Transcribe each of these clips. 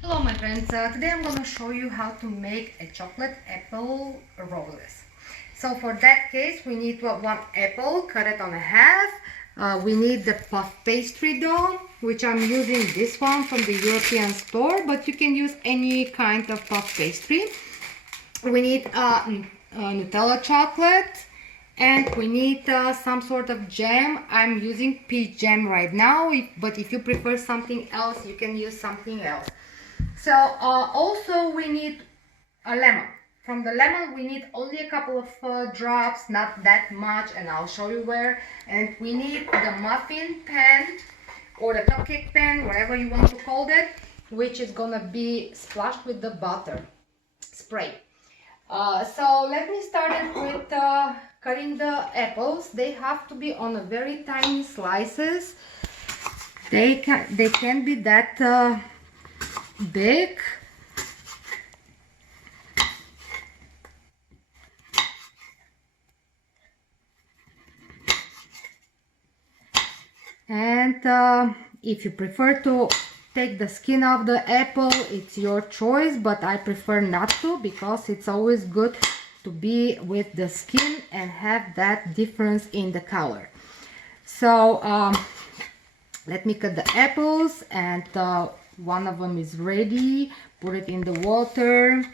Hello my friends, today I'm going to show you how to make a chocolate apple roses. So for that case we need one apple, cut it on a half. We need the puff pastry dough, which I'm using this one from the European store, but you can use any kind of puff pastry. We need Nutella chocolate, and we need some sort of jam. I'm using peach jam right now, but if you prefer something else, you can use something else. So also we need a lemon. From the lemon we need only a couple of drops, not that much, and I'll show you where. And we need the muffin pan or the cupcake pan, whatever you want to call it, which is gonna be splashed with the butter spray. So let me start it with cutting the apples. They have to be on a very tiny slices. They can be that big. And if you prefer to take the skin off the apple, it's your choice, but I prefer not to, because it's always good to be with the skin and have that difference in the color. So let me cut the apples, and one of them is ready. Put it in the water,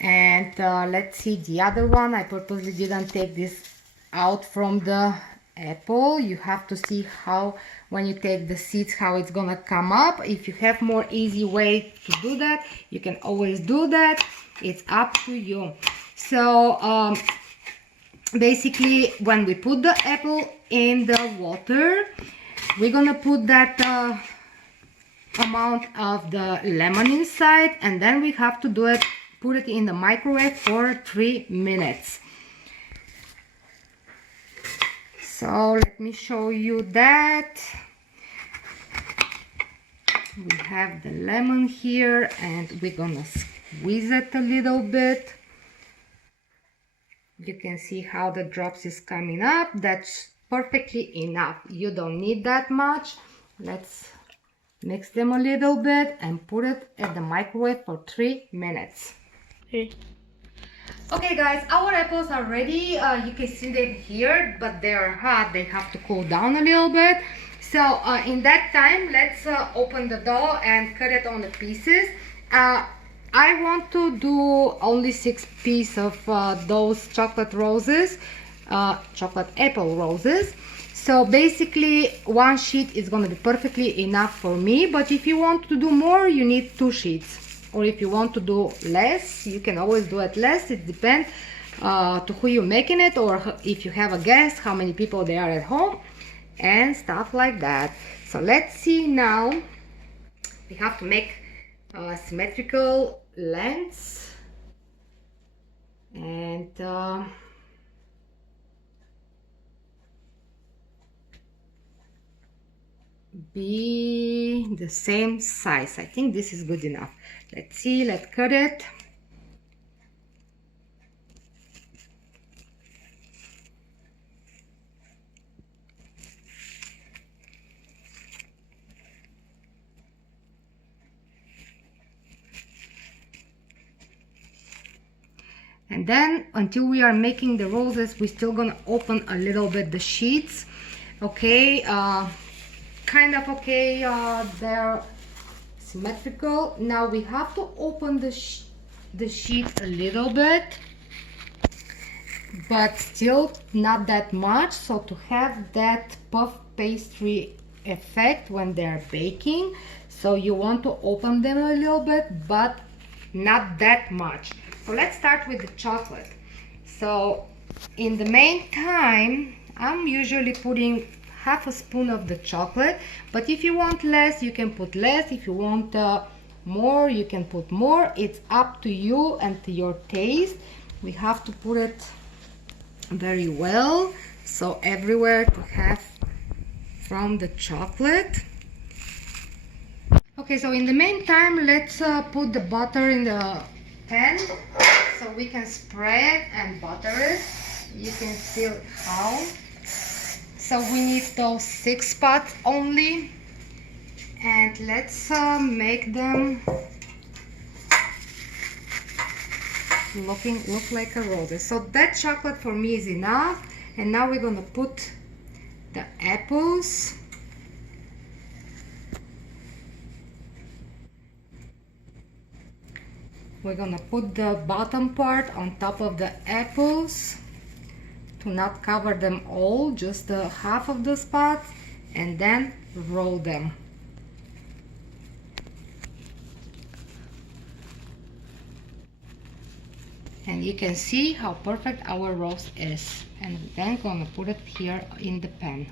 and let's see the other one. I purposely didn't take this out from the apple. You have to see how, when you take the seeds, how it's gonna come up. If you have more easy way to do that, you can always do that. It's up to you. So basically, when we put the apple in the water, we're gonna put that amount of the lemon inside, and then we have to put it in the microwave for 3 minutes. So let me show you that. We have the lemon here, and we're gonna squeeze it a little bit. You can see how the drops is coming up. That's perfectly enough. You don't need that much. Let's mix them a little bit and put it at the microwave for 3 minutes. Okay guys, our apples are ready. You can see them here, but they are hot. They have to cool down a little bit. So in that time, let's open the dough and cut it on the pieces. I want to do only 6 pieces of those chocolate roses, chocolate apple roses. So basically 1 sheet is going to be perfectly enough for me, but if you want to do more, you need 2 sheets. Or if you want to do less, you can always do it less. It depends to who you're making it, or if you have a guest, how many people they are at home, and stuff like that. So let's see now. We have to make symmetrical lengths, and be the same size. I think this is good enough. Let's see, let's cut it. And then until we are making the roses, we're still gonna open a little bit the sheets. Okay, kind of okay, they're symmetrical. Now we have to open the sheet a little bit, but still not that much, so to have that puff pastry effect when they're baking. So you want to open them a little bit, but not that much. So let's start with the chocolate. So in the meantime, I'm usually putting half a spoon of the chocolate, but if you want less, you can put less. If you want more, you can put more. It's up to you and to your taste. We have to put it very well, so everywhere to have from the chocolate. Okay, so in the meantime, let's put the butter in the pan so we can spread and butter it. You can feel how. So we need those 6 spots only, and let's make them look like a rose. So that chocolate for me is enough. And now we're gonna put the apples. We're gonna put the bottom part on top of the apples to not cover them all, just the half of the spots, and then roll them. And you can see how perfect our rose is. And then gonna put it here in the pan.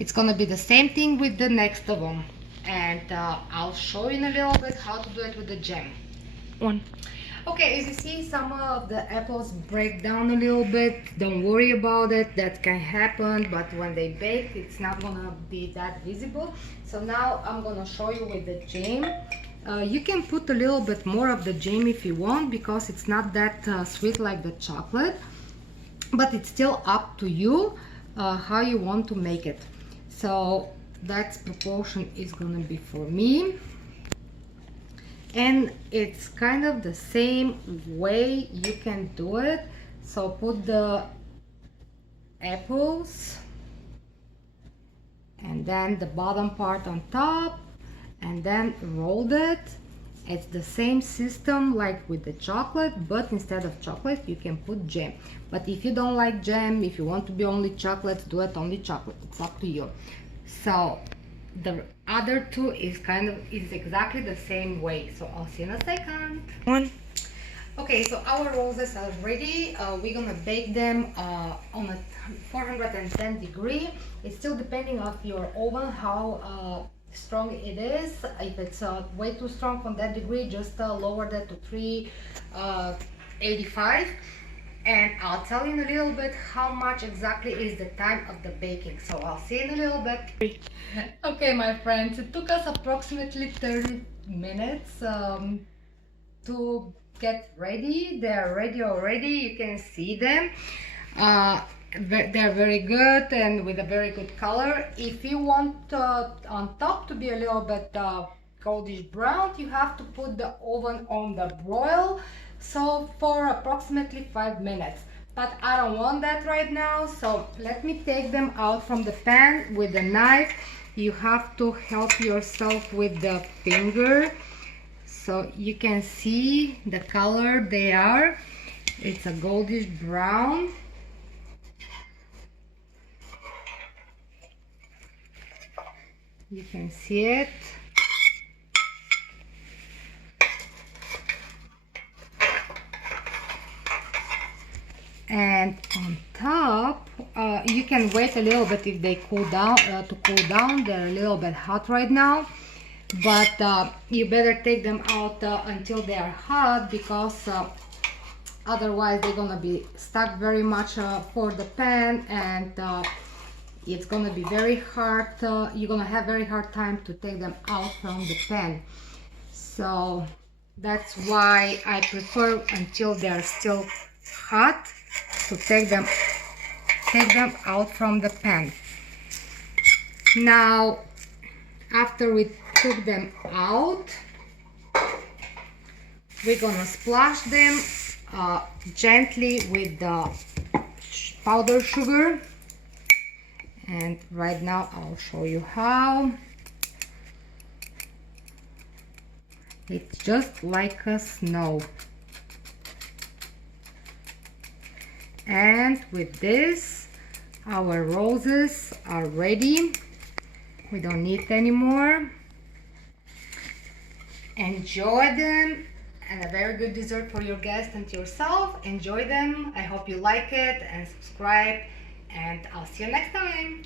It's gonna be the same thing with the next one. And I'll show you in a little bit how to do it with the jam. Okay, as you see, some of the apples break down a little bit. Don't worry about it, that can happen, but when they bake, it's not gonna be that visible. So now I'm gonna show you with the jam. You can put a little bit more of the jam if you want, because it's not that sweet like the chocolate, but it's still up to you how you want to make it. So that proportion is gonna be for me. And it's kind of the same way you can do it. So put the apples and then the bottom part on top and then roll it. It's the same system like with the chocolate, but instead of chocolate you can put jam. But if you don't like jam, if you want to be only chocolate, do it only chocolate. It's up to you. So the other two is exactly the same way. So I'll see you in a second. Okay, so our roses are ready. We're gonna bake them on a 410 degree. It's still depending on your oven how strong it is. If it's way too strong from that degree, just lower that to 385. And I'll tell you in a little bit how much exactly is the time of the baking. So I'll see you in a little bit. Okay, my friends, it took us approximately 30 minutes to get ready. They're ready already. You can see them. They're very good and with a very good color. If you want on top to be a little bit goldish brown, you have to put the oven on the broil. So for approximately 5 minutes, but I don't want that right now. So let me take them out from the pan with a knife. You have to help yourself with the finger. So you can see the color they are. It's a goldish brown. You can see it. And on top, you can wait a little bit if they cool down, to cool down. They're a little bit hot right now, but you better take them out until they are hot, because otherwise they're gonna be stuck very much for the pan, and it's gonna be very hard. You're gonna have very hard time to take them out from the pan. So that's why I prefer until they're still hot to take them out from the pan. Now, after we took them out, we're gonna splash them gently with the powdered sugar. And right now I'll show you how. It's just like a snow. And with this, our roses are ready. We don't need any more. Enjoy them, and a very good dessert for your guests and yourself. Enjoy them. I hope you like it, and subscribe, and I'll see you next time.